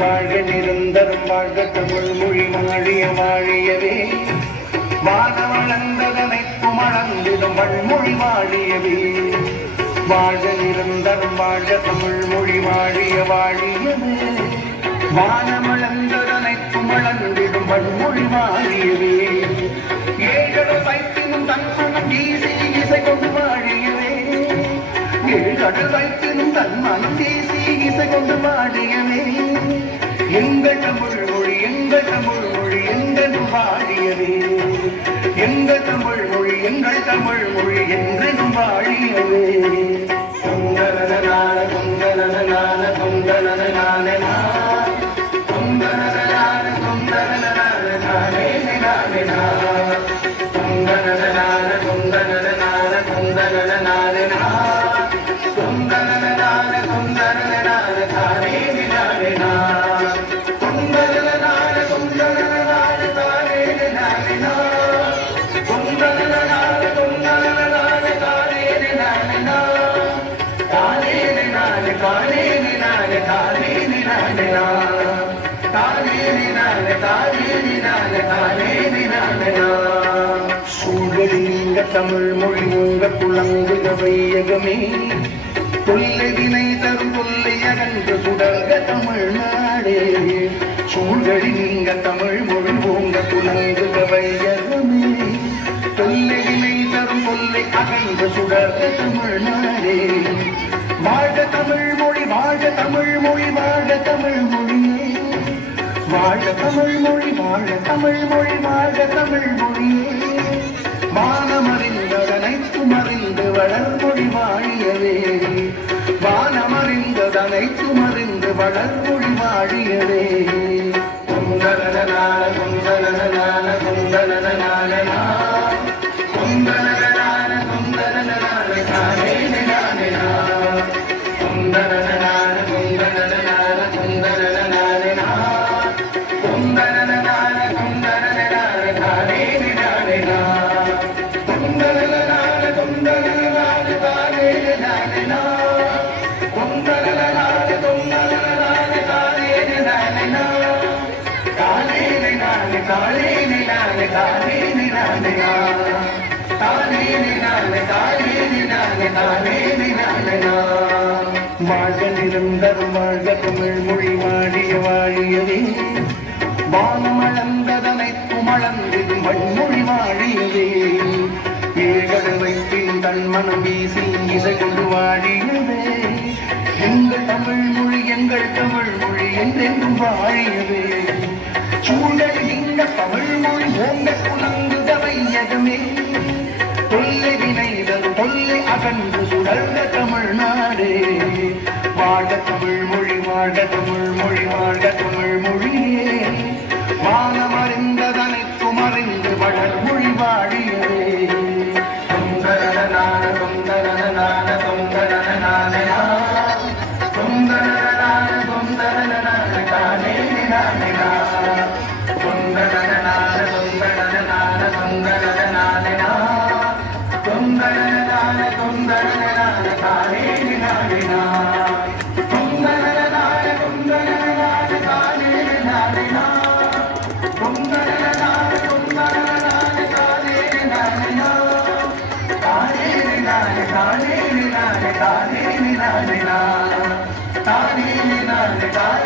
வாழ்க நிரந்தரம் வாழ்க தமிழ் மொழி வாழிய வாழியவே வானவளந்ததனைக்கும் அளந்திடும் வன்மொழி வாழியவே வாழ்க நிரந்தரம் வாழ்க தமிழ் மொழி வாழிய வாழியவே வானவளந்ததனைக்கும் அளந்திடும் வன்மொழி வாழியவே ஏழு வைத்தினும் தன்மனம் வீசி இசை கொண்டு வாழியவே ஏழு வைத்தினும் தன்மனம் வீசி இசை கொண்டு வாழியவே எங்கள் தமிழ் மொழி எங்கள் தமிழ் மொழி என்றென்றும் வாழியவே எங்கள் தமிழ் மொழி எங்கள் தமிழ் மொழி என்றென்றும் வாழியவே தொங்கலனான தொங்கலனான தொங்கலனான தொங்கலனான தொங்கலனான நானே நானே தொங்கலனான தொங்கலனான தொங்கலனான தொங்கலனான தொங்கலனான தானே நானே சூழலிங்க தமிழ் மொழி உங்க குழங்குக வையகமே தொல்லை வினை தரும் தொல்லை அகன்று சுடர்க தமிழ்நாடே சூழலிங்க தமிழ் மொழி உங்க குழங்குக வையகமே தொல்லை வினை தரும் தொல்லை அகன்று சுடர்க தமிழ்நாடே வாழ்க தமிழ் மொழி வாழ்க தமிழ் மொழி வாழ்க தமிழ் மொழியே வாழ்க தமிழ் மொழி வாழ்க தமிழ் மொழி வாழ்க தமிழ் மொழியே வானமறிந்ததனைத்தும் அறிந்து வளர்மொழி வாழியவே வானமறிந்ததனைத்தும் அறிந்து வளர்மொழி வாழியவே குந்தலனான குந்தலனான குந்தலனான குந்தலனான குந்தலனான தானே நானே குந்தலனான குந்தலனான குந்தலனான குந்தலனான குந்தலனான தானே நானே குந்தலனான குந்தலனான தானே நானே குந்தலனான குந்தலனான தானே நானே தானே நானே தானே நானே தானே நானே தானே நானே தானே நானே தானே நானே வாழ்க நிரந்தரம் வாழ்க தமிழ் மொழி வாழிய வாழியவே வானமளந்ததனைக்கும் அளந்திடும் வன்மொழி வாழியவே ஏழு வைப்பின் தன்மனம் வீசி இசை கொண்டு வாழியவே எங்கள் தமிழ் மொழி எங்கள் தமிழ் மொழி என்றென்றும் வாழியவே சூழல் இந்த தமிழ் மொழி ஓங்க குலங்குக வையகமே தொல்லை வினைதல் தொல்லை அகன்று சுடர்ந்த தமிழ்நாடே வாழ்க தமிழ் மொழி வாழ்க தமிழ் மொழி வாழ்க தமிழ் மொழியே வானமறிந்ததனைக்கும் அறிந்து வளர்மொழி வாழியவே தொங்கலனான தொங்கலனான தொங்கலனான தொங்கலனான தொங்கலனான தானே நானே தொங்கலனான தொங்கலனான தொங்கலனான தொங்கலனான தொங்கலனான தானே நானே தொங்கலனான தொங்கலனான தானே நானே தொங்கலனான தொங்கலனான தானே நானே தானே நானே தானே நானே தானே நானே தானே நானே தானே